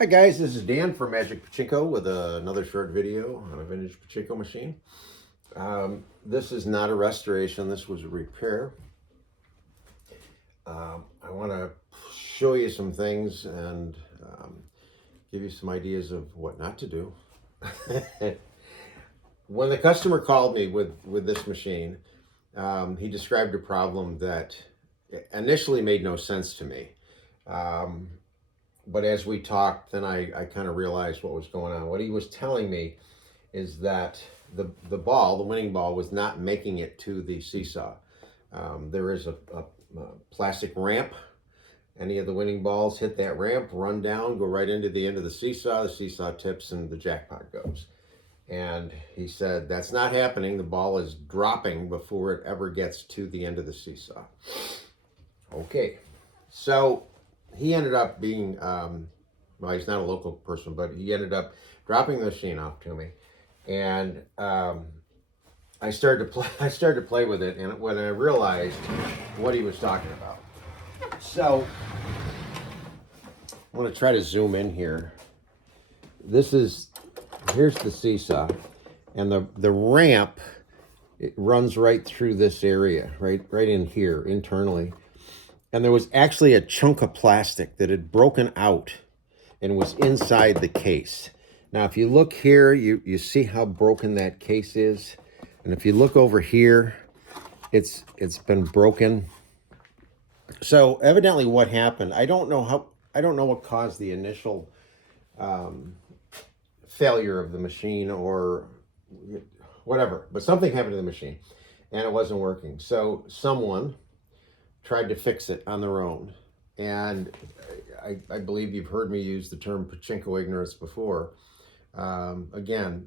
Hi guys, this is Dan from Magic Pachinko with another short video on a vintage pachinko machine. This is not a restoration, this was a repair. I want to show you some things and give you some ideas of what not to do. When the customer called me with this machine, he described a problem that initially made no sense to me. But as we talked, then I kind of realized what was going on. What he was telling me is that the winning ball, was not making it to the seesaw. There is a plastic ramp. Any of the winning balls hit that ramp, run down, go right into the end of the seesaw tips, and the jackpot goes. And he said, that's not happening. The ball is dropping before it ever gets to the end of the seesaw. Okay, so he ended up being, well, he's not a local person, but he ended up dropping the machine off to me. And I started to play with it, and when I realized what he was talking about. So I'm going to try to zoom in here. Here's the seesaw, and the ramp, it runs right through this area, right in here internally. And there was actually a chunk of plastic that had broken out and was inside the case. Now, if you look here, you see how broken that case is. And if you look over here, it's been broken. So evidently what happened, I don't know what caused the initial failure of the machine or whatever, but something happened to the machine and it wasn't working. So someone tried to fix it on their own. And I believe you've heard me use the term pachinko ignorance before. Again,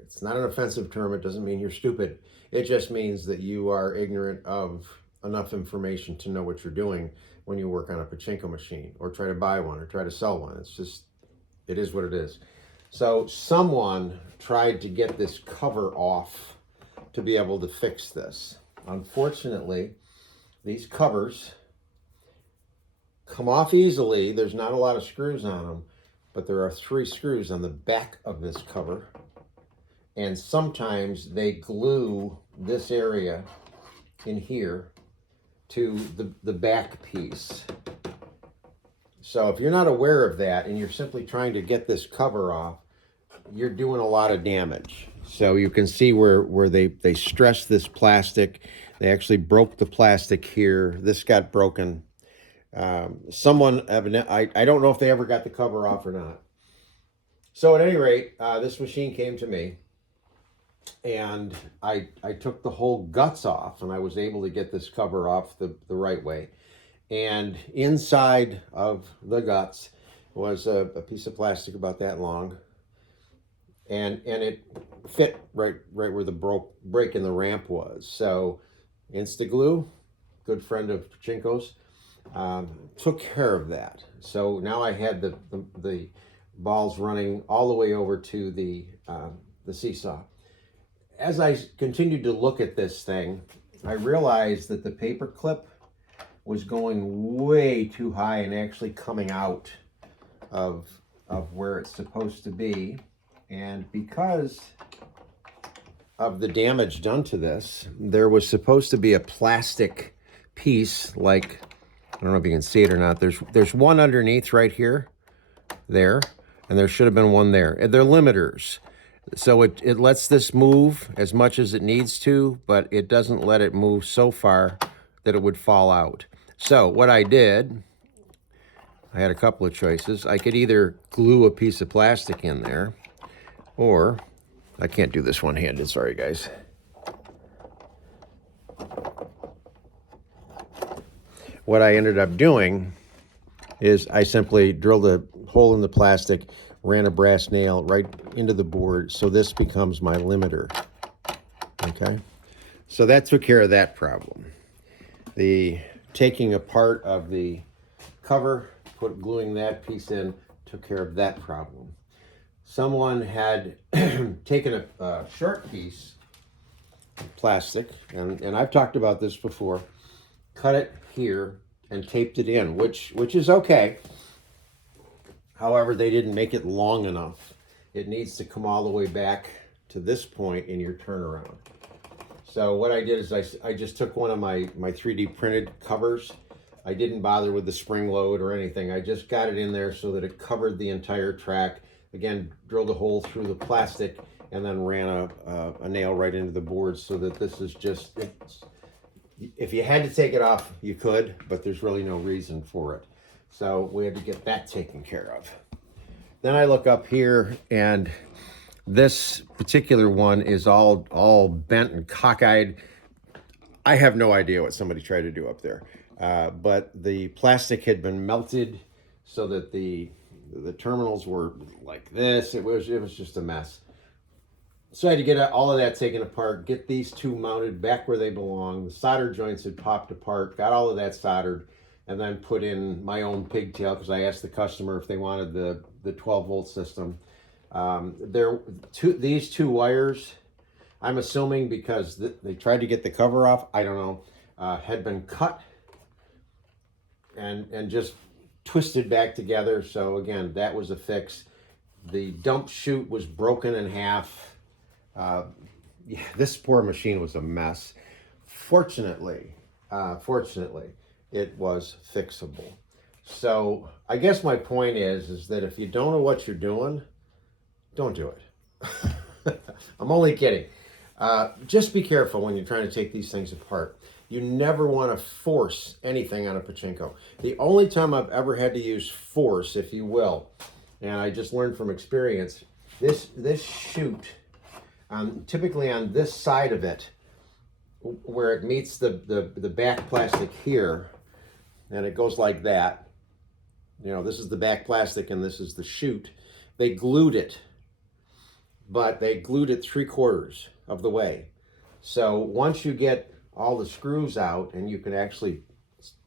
it's not an offensive term. It doesn't mean you're stupid. It just means that you are ignorant of enough information to know what you're doing when you work on a pachinko machine or try to buy one or try to sell one. It is what it is. So someone tried to get this cover off to be able to fix this. Unfortunately, these covers come off easily. There's not a lot of screws on them, but there are 3 screws on the back of this cover. And sometimes they glue this area in here to the back piece. So if you're not aware of that and you're simply trying to get this cover off, you're doing a lot of damage. So you can see where they stressed this plastic. They actually broke the plastic here. This got broken. Someone, I don't know if they ever got the cover off or not. So at any rate, this machine came to me, and I took the whole guts off, and I was able to get this cover off the right way. And inside of the guts was a piece of plastic about that long, and it fit right where the break in the ramp was. So Instaglue, good friend of Pachinko's, took care of that. So now I had the balls running all the way over to the seesaw. As I continued to look at this thing, I realized that the paper clip was going way too high and actually coming out of where it's supposed to be. And because of the damage done to this, there was supposed to be a plastic piece, like, I don't know if you can see it or not. There's one underneath right here, there, and there should have been one there. They're limiters. So it lets this move as much as it needs to, but it doesn't let it move so far that it would fall out. So what I did, I had a couple of choices. I could either glue a piece of plastic in there, or I can't do this one-handed, sorry guys. What I ended up doing is I simply drilled a hole in the plastic, ran a brass nail right into the board, so this becomes my limiter. Okay, so that took care of that problem. The taking apart of the cover, gluing that piece in, took care of that problem. Someone had taken a short piece of plastic, and I've talked about this before, cut it here and taped it in, which is okay. However, they didn't make it long enough. It needs to come all the way back to this point in your turnaround. So what I did is I just took one of my 3D printed covers. I didn't bother with the spring load or anything. I just got it in there so that it covered the entire track. Again, drilled a hole through the plastic and then ran a nail right into the board so that this is just, if you had to take it off, you could, but there's really no reason for it. So we had to get that taken care of. Then I look up here, and this particular one is all bent and cockeyed. I have no idea what somebody tried to do up there. But the plastic had been melted so that the terminals were like this. It was just a mess. So I had to get all of that taken apart, get these two mounted back where they belong. The solder joints had popped apart, got all of that soldered, and then put in my own pigtail because I asked the customer if they wanted the 12-volt system. These two wires, I'm assuming because they tried to get the cover off, I don't know, had been cut and just twisted back together. So again, that was a fix. The dump chute was broken in half. Yeah, this poor machine was a mess. Fortunately, it was fixable. So I guess my point is that if you don't know what you're doing, don't do it. I'm only kidding. Just be careful when you're trying to take these things apart. You never want to force anything on a pachinko. The only time I've ever had to use force, if you will, and I just learned from experience, this chute, typically on this side of it, where it meets the back plastic here, and it goes like that. You know, this is the back plastic and this is the chute. They glued it, but they glued it 3/4 of the way. So once you get all the screws out and you can actually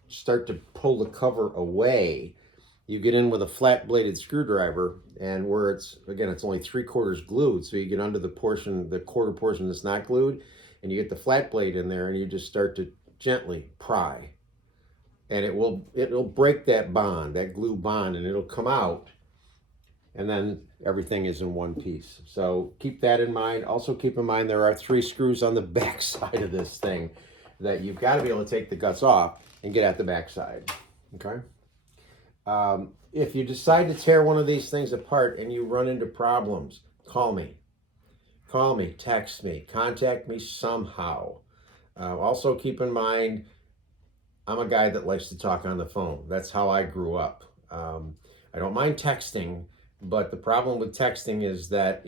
start to pull the cover away, you get in with a flat bladed screwdriver, and where it's only 3/4 glued, so you get under the quarter portion that's not glued, and you get the flat blade in there and you just start to gently pry. And it'll break that bond, that glue bond, and it'll come out, and then everything is in one piece. So keep that in mind. Also keep in mind there are 3 screws on the back side of this thing that you've got to be able to take the guts off and get at the back side, okay? If you decide to tear one of these things apart and you run into problems, call me. Call me, text me, contact me somehow. Also keep in mind, I'm a guy that likes to talk on the phone. That's how I grew up. I don't mind texting, but the problem with texting is that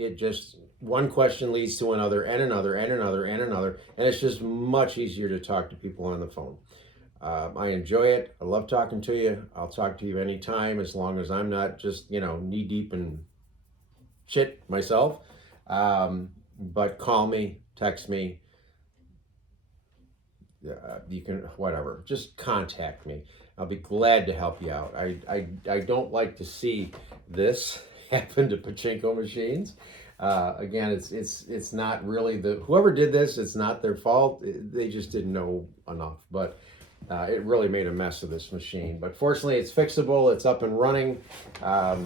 one question leads to another and another and another and another, and it's just much easier to talk to people on the phone. I enjoy it. I love talking to you. I'll talk to you anytime as long as I'm not just, knee deep in shit myself. But call me, text me. You can, whatever, just contact me. I'll be glad to help you out. I don't like to see this happen to pachinko machines. Again, it's not really whoever did this, it's not their fault. They just didn't know enough, but it really made a mess of this machine. But fortunately, it's fixable. It's up and running. I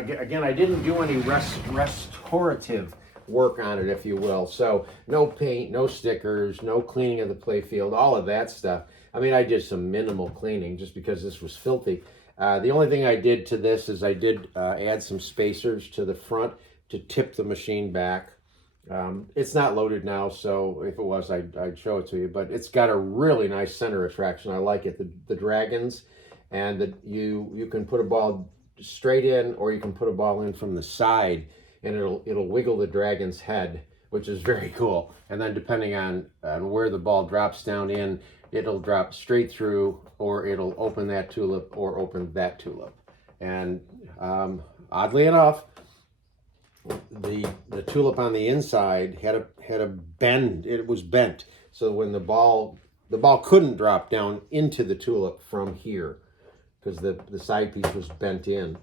didn't do any restorative work on it, if you will. So no paint, no stickers, no cleaning of the playfield, all of that stuff. I mean, I did some minimal cleaning just because this was filthy. The only thing I did to this is I did add some spacers to the front to tip the machine back. It's not loaded now, so if it was, I'd show it to you. But it's got a really nice center of traction. I like it. The dragons, and you can put a ball straight in, or you can put a ball in from the side, and it'll wiggle the dragon's head, which is very cool. And then depending on where the ball drops down in, it'll drop straight through, or it'll open that tulip or open that tulip. And oddly enough, the tulip on the inside had a bend. It was bent, so when the ball couldn't drop down into the tulip from here because the side piece was bent in.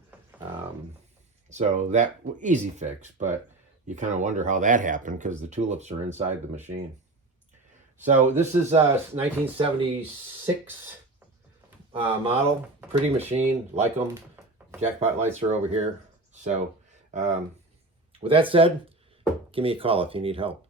So that easy fix, but you kind of wonder how that happened because the tulips are inside the machine. So this is a 1976 model, pretty machine, like them. Jackpot lights are over here. So with that said, give me a call if you need help.